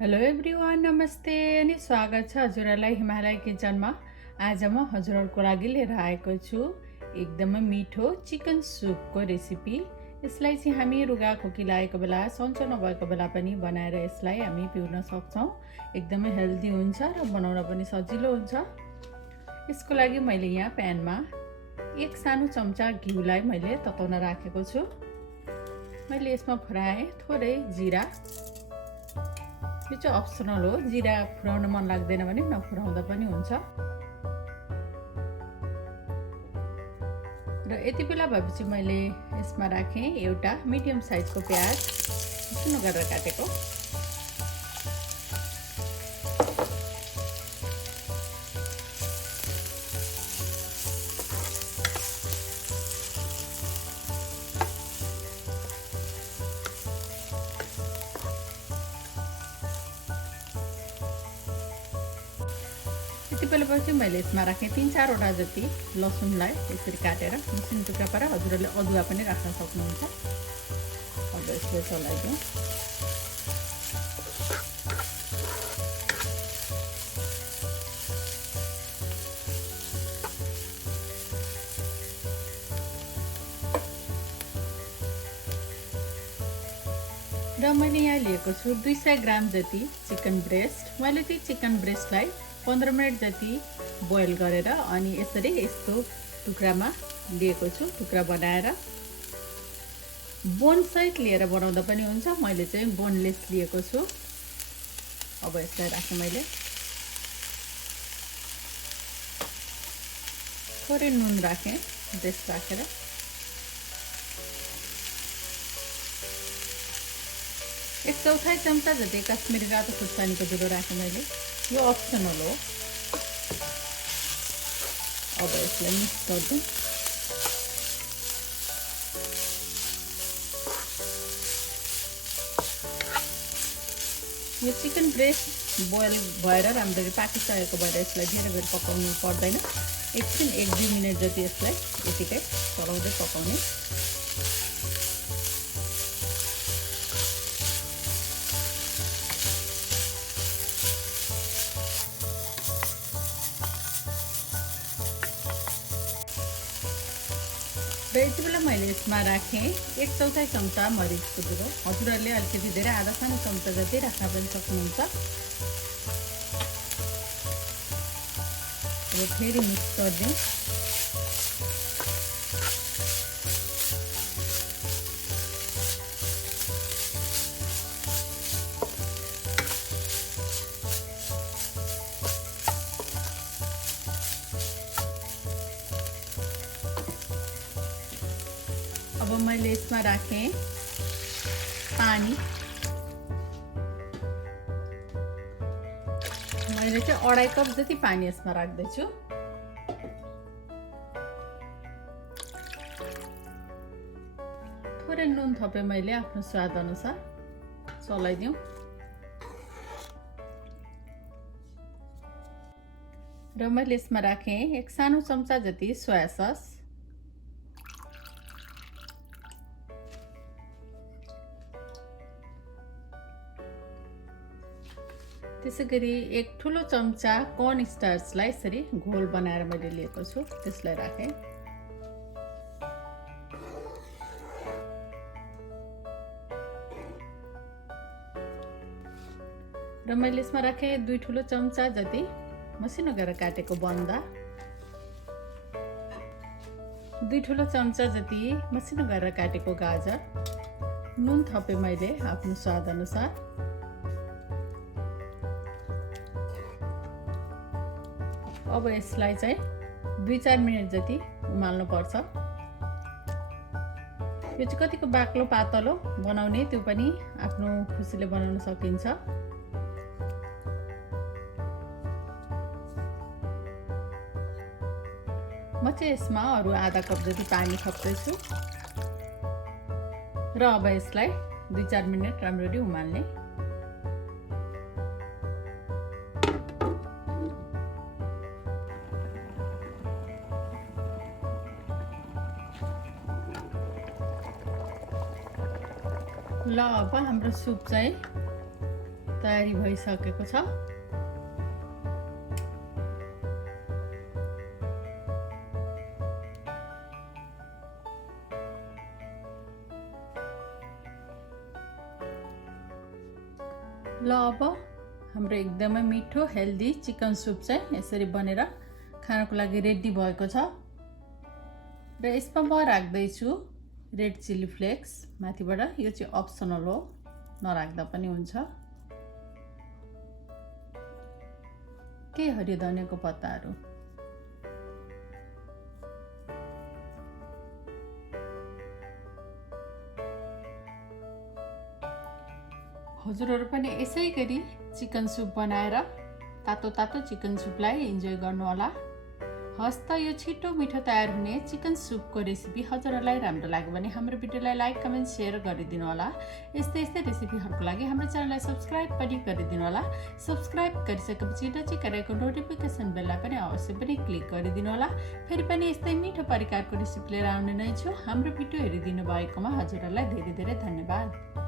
Hello everyone, नमस्ते अनि स्वागत छ हजुरहरूलाई हिमालय किचनमा। आज म हजुरहरूको लागि लिएर आएको छु एकदमै मिठो चिकन सुपको रेसिपी। यसलाई चाहिँ हामी रुगा खोकी लागेको बेला, सन्चो नभएको बेला पनि बनाएर यसलाई हामी पिउन सक्छौँ। एकदमै हेल्दी हुन्छ र बनाउन पनि सजिलो हुन्छ। यसको लागि मैले यहाँ प्यानमा एक सानो चम्चा घिउलाई मैले तताउन राखेको छु। मैले यसमा फुराएँ थोरै जीरा। यो चाहिँ अप्सनल हो, जीरा फुराउन मन लाग्दैन भने नफुराउँदा पनि हुन्छ। र यति बेला भएपछि मैले यसमा राखेँ एउटा मिडियम साइजको प्याज, सानो गरेर काटेको। यति बेलापछि मैले यसमा राखेँ 3-4वटा जति लसुनलाई यसरी काटेर मसिनो टुक्रा पारेर हजुरहरूले अदुवा पनि राख्न सक्नुहुन्छ। अब यसलाई चलाइदिउँ। र मैले यहाँ लिएको छु 200 ग्राम जति चिकन ब्रेस्ट। मैले त्यो चिकन ब्रेस्टलाई 15 मिनट जति बोइल गरेर अनि यसरी यस्तो टुक्रामा लिएको छु। टुक्रा बनाएर बोन सहित लिएर बनाउँदा पनि हुन्छ, मैले चाहिँ बोनलेस लिएको छु। अब यसलाई राखेँ मैले। थोरै नुन राखेँ ब्रेस्ट राखेर। एक चौथाई चम्चा जति काश्मिरी रातो खुर्सानीको धुलो राखेँ मैले। यो अप्सनल हो। अब यसलाई मिक्स गर्छौँ। यो चिकन ब्रेस्ट बोइल भएर राम्ररी पाकिसकेको भएर यसलाई धेरै बेर पकाउनु पर्दैन। एकछिन 1-2 मिनट जति यसलाई यतिकै चलाउँदै पकाउने। र यति बेला मैले यसमा राखेँ 1/4 चम्चा मरिचको धुलो। हजुरहरूले अलिकति धेरै आधा सानो चम्चा जति राख्न पनि सक्नुहुन्छ। अब फेरि मिक्स गरिदिउँ। अब मैले यसमा राखेँ पानी। मैले चाहिँ 2.5 कप जति पानी यसमा राख्दैछु। थोरै नुन थपेँ मैले आफ्नो स्वाद अनुसार। चलाइदिउँ। र मैले यसमा राखेँ एक सानो चम्चा जति सोया सस। त्यसैगरी एक ठुलो चम्चा कर्न स्टार्चलाई यसरी घोल बनाएर मैले लिएको छु, त्यसलाई राखेँ। र मैले यसमा राखेँ 2 ठुलो चम्चा जति मसिनो गरेर काटेको बन्दा, 2 ठुलो चम्चा जति मसिनो गरेर काटेको गाजर। नुन थपेँ मैले आफ्नो स्वाद अनुसार। अब यसलाई चाहिँ 2-4 मिनट जति उमाल्नु पर्छ। यो चाहिँ कतिको बाक्लो पातलो बनाउने त्यो पनि आफ्नो खुसीले बनाउन सकिन्छ। म चाहिँ यसमा अरू आधा कप जति पानी थप्दैछु र अब यसलाई 2-4 मिनट राम्ररी उमाल्ने। ल अब हाम्रो सुप चाहिँ तयारी भइसकेको छ। ल अब हाम्रो एकदमै मिठो हेल्दी चिकन सुप चाहिँ यसरी बनेर खानको लागि रेडी भएको छ। र यसमा म राख्दैछु रेड चिली फ्लेक्स माथिबाट। यो चाहिँ अप्सनल हो, नराख्दा पनि हुन्छ। केही हरियो धनियाको पत्ताहरू। हजुरहरू पनि यसै गरी चिकन सुप बनाएर तातो तातो चिकन सुपलाई इन्जोय गर्नुहोला। हस् त, यो छिटो मिठो तयार हुने चिकन सुपको रेसिपी हजुरहरूलाई राम्रो लाग्यो भने हाम्रो भिडियोलाई लाइक कमेन्ट सेयर गरिदिनु होला। यस्तै यस्तै रेसिपीहरूको लागि हाम्रो च्यानललाई सब्सक्राइब पनि गरिदिनु होला। सब्सक्राइब गरिसकेपछि नजिक रहेको नोटिफिकेसन बेललाई पनि अवश्य पनि क्लिक गरिदिनु होला। फेरि पनि यस्तै मिठो प्रकारको रेसिपी लिएर आउने नै छु। हाम्रो भिडियो हेरिदिनु भएकोमा हजुरहरूलाई धेरै धेरै धन्यवाद।